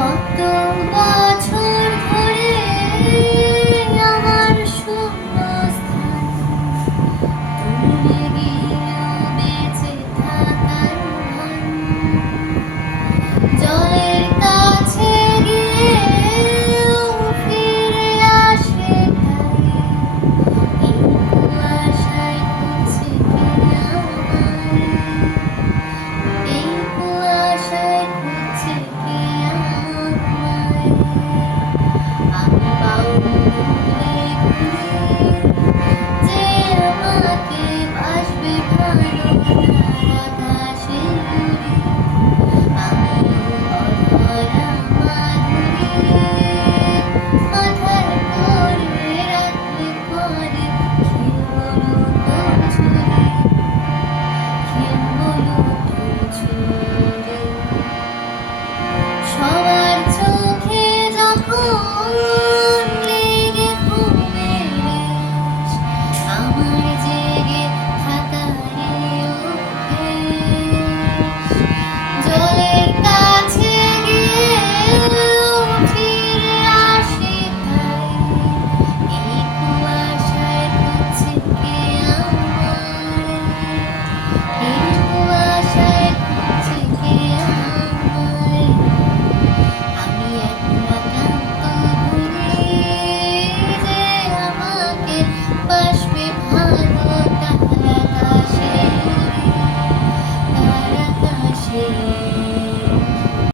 葉 be